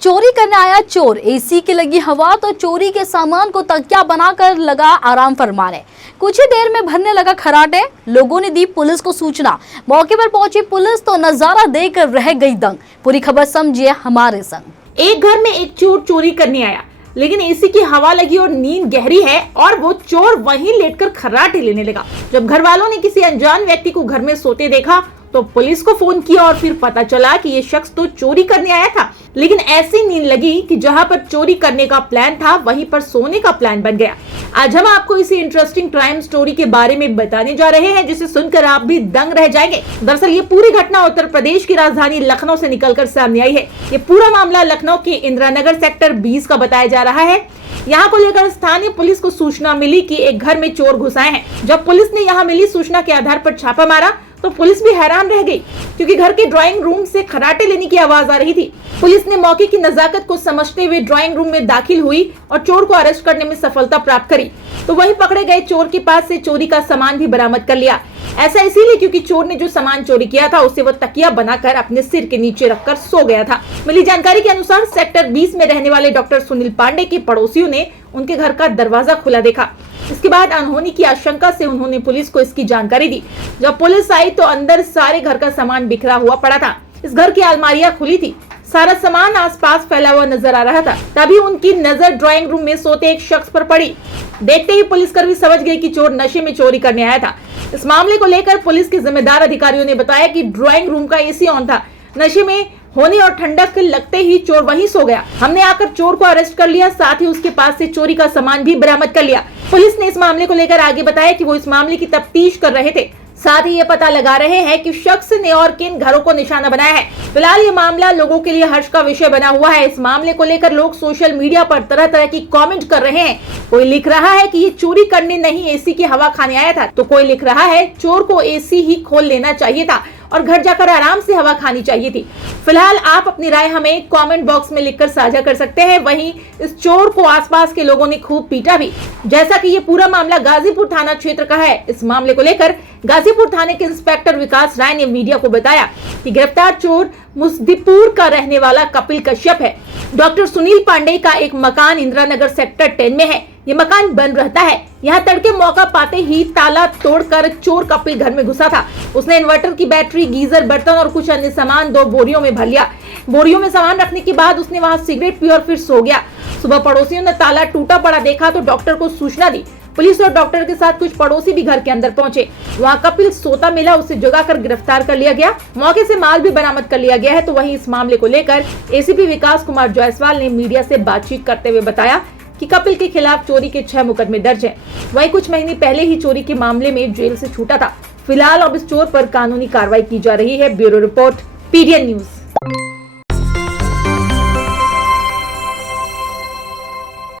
चोरी करने आया चोर, एसी की लगी हवा तो चोरी के सामान को तकिया बनाकर लगा आराम फरमाने। कुछ ही देर में भरने लगा खर्राटे। लोगों ने दी पुलिस को सूचना। मौके पर पहुंची पुलिस तो नजारा देखकर रह गई दंग। पूरी खबर समझिए हमारे संग। एक घर में एक चोर चोरी करने आया, लेकिन एसी की हवा लगी और नींद गहरी है और वो चोर वहीं लेटकर खर्राटे लेने लगा। जब घर वालों ने किसी अनजान व्यक्ति को घर में सोते देखा तो पुलिस को फोन किया और फिर पता चला कि ये शख्स तो चोरी करने आया था, लेकिन ऐसी नींद लगी कि जहां पर चोरी करने का प्लान था वहीं पर सोने का प्लान बन गया। आज हम आपको इसी इंटरेस्टिंग क्राइम स्टोरी के बारे में बताने जा रहे हैं, जिसे सुनकर आप भी दंग रह जाएंगे। दरअसल ये पूरी घटना उत्तर प्रदेश की राजधानी लखनऊ से निकलकर सामने आई है। ये पूरा मामला लखनऊ के इंदिरानगर सेक्टर 20 का बताया जा रहा है। यहाँ को लेकर स्थानीय पुलिस को सूचना मिली कि एक घर में चोर घुस आए हैं। जब पुलिस ने यहाँ मिली सूचना के आधार पर छापा मारा तो पुलिस भी हैरान रह गई, क्योंकि घर के ड्राइंग रूम से खर्राटे लेने की आवाज आ रही थी। पुलिस ने मौके की नजाकत को समझते हुए ड्राइंग रूम में दाखिल हुई और चोर को अरेस्ट करने में सफलता प्राप्त करी। तो वहीं पकड़े गए चोर के पास से चोरी का सामान भी बरामद कर लिया। ऐसा इसीलिए क्योंकि चोर ने जो सामान चोरी किया था उसे वो तकिया बनाकर अपने सिर के नीचे रखकर सो गया था। मिली जानकारी के अनुसार सेक्टर 20 में रहने वाले डॉक्टर सुनील पांडे के पड़ोसियों ने उनके घर का दरवाजा खुला देखा। इसके बाद अनहोनी की आशंका से उन्होंने पुलिस को इसकी जानकारी दी। जब पुलिस आई तो अंदर सारे घर का सामान बिखरा हुआ पड़ा था। इस घर की अलमारियां खुली थी, सारा सामान आसपास फैला हुआ नजर आ रहा था। तभी उनकी नजर ड्राइंग रूम में सोते एक शख्स पर पड़ी। देखते ही पुलिसकर्मी समझ गए कि चोर नशे में चोरी करने आया था। इस मामले को लेकर पुलिस के जिम्मेदार अधिकारियों ने बताया कि ड्राइंग रूम का एसी ऑन था। नशे में होने और ठंडक लगते ही चोर वहीं सो गया। हमने आकर चोर को अरेस्ट कर लिया, साथ ही उसके पास से चोरी का सामान भी बरामद कर लिया। पुलिस ने इस मामले को लेकर आगे बताया कि वो इस मामले की तफ्तीश कर रहे थे, साथ ही ये पता लगा रहे हैं कि शख्स ने और किन घरों को निशाना बनाया है। फिलहाल ये मामला लोगों के लिए हर्ष का विषय बना हुआ है। इस मामले को लेकर लोग सोशल मीडिया पर तरह तरह की कमेंट कर रहे हैं। कोई लिख रहा है कि ये चोरी करने नहीं एसी की हवा खाने आया था, तो कोई लिख रहा है चोर को एसी ही खोल लेना चाहिए था और घर जाकर आराम से हवा खानी चाहिए थी। फिलहाल आप अपनी राय हमें कमेंट बॉक्स में लिखकर साझा कर सकते हैं। वहीं इस चोर को आसपास के लोगों ने खूब पीटा भी। जैसा कि ये पूरा मामला गाजीपुर थाना क्षेत्र का है। इस मामले को लेकर गाजीपुर थाने के इंस्पेक्टर विकास राय ने मीडिया को बताया कि गिरफ्तार चोर मुस्दीपुर का रहने वाला कपिल कश्यप है। डॉक्टर सुनील पांडे का एक मकान इंदिरानगर सेक्टर 10 में है। ये मकान बंद रहता है। यहाँ तड़के मौका पाते ही ताला तोड़कर चोर कपिल घर में घुसा था। उसने इन्वर्टर की बैटरी, गीजर, बर्तन और कुछ अन्य सामान 2 बोरियों में भर लिया। बोरियों में सामान रखने के बाद उसने वहाँ सिगरेट पी और फिर सो गया। सुबह पड़ोसियों ने ताला टूटा पड़ा देखा तो डॉक्टर को सूचना दी। पुलिस और डॉक्टर के साथ कुछ पड़ोसी भी घर के अंदर पहुंचे। वहाँ कपिल सोता मिला, उसे जगाकर गिरफ्तार कर लिया गया। मौके से माल भी बरामद कर लिया गया है। तो वहीं इस मामले को लेकर एसीपी विकास कुमार जायसवाल ने मीडिया से बातचीत करते हुए बताया कि कपिल के खिलाफ चोरी के 6 मुकदमे दर्ज हैं। वहीं कुछ महीने पहले ही चोरी के मामले में जेल से छूटा था। फिलहाल अब इस चोर पर कानूनी कार्रवाई की जा रही है। Bureau report, PDN news.